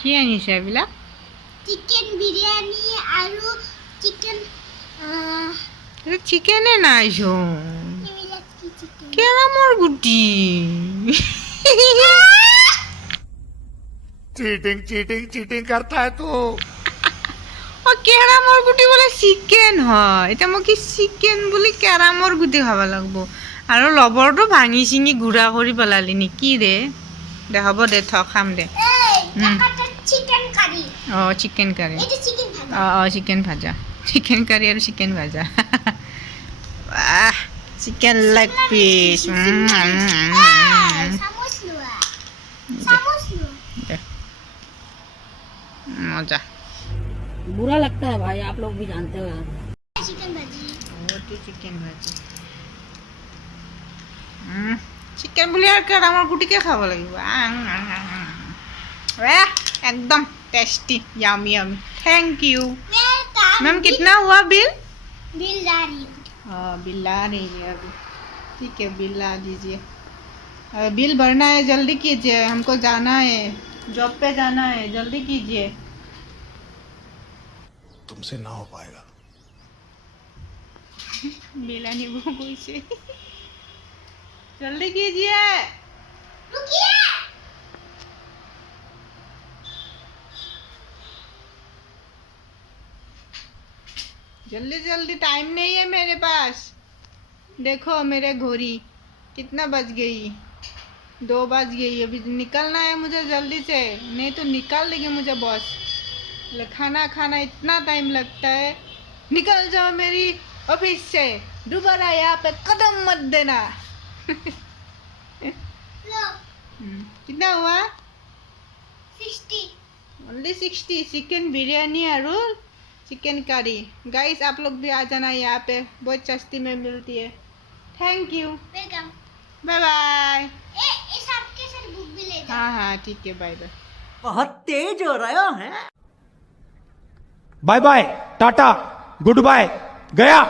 কি আনিছে এইবিলাক? চিকেন বিরিয়ানি আৰু চিকেন এটা চিকেনে নাইচোন, এইবিলাক কি চিকেন কেৰামৰ গুটি। चीटिंग चीटिंग चीटिंग करता है तू। অ কেৰামৰ গুটি বোলে চিকেন হয়, এতিয়া মই কি চিকেন বুলি কেৰামৰ গুটি খাব লাগিব? আৰু লবৰটো ভাঙি চিঙি গুড়া কৰি পেলালি নেকি ৰে? দে হ'ব দে, খাম দে। এটা চিকেন কারি অঁ চিকেন কাৰী, এটা চিকেন ভাজা অঁ চিকেন ভাজা, চিকেন কাৰী আৰু চিকেন ভাজা। Chicken leg piece. চামুচ লোৱা চামুচ লোৱা মজা। बुरा लगता है भाई, आप लोग भी जानते हो। চিকেন ভাজি চিকেন ভাজি, চিকেন বুলি আৰু কেৰামৰ গুটিকে খাব লাগিব। একদম tasty, yummy yummy. Thank you ma'am. कितना हुआ बिल? बिल ला रही हूँ। बिल ला रही है अभी। ठीक है, बिल ला दीजिए। बिल भरना है, जल्दी कीजिए, हमको जाना है, जॉब पे जाना है, जल्दी कीजिए। तुमसे ना हो पाएगा। बिल आने वो से जल्दी कीजिए। रुकिए जल्दी जल्दी, टाइम नहीं है मेरे पास। देखो मेरे घोड़ी कितना बज गई, 2 बज गई। अभी निकलना है मुझे जल्दी से, नहीं तो निकाल देंगे मुझे बॉस। खाना खाना इतना टाइम लगता है। निकल जाओ मेरी ऑफिस से, दोबारा यहाँ पे कदम मत देना। लो कितना हुआ? 60 ओनली 60। चिकन बिरयानी और चिकन करी। गाइस आप लोग भी आ जाना, यहाँ पे बहुत सस्ती में मिलती है। Thank you, welcome. Bye bye. इस आपके साथ बुक भी ले जाओ। हाँ हाँ ठीक है, बाय बाय। बहुत तेज हो रहा है। Bye bye, tata, goodbye, गया।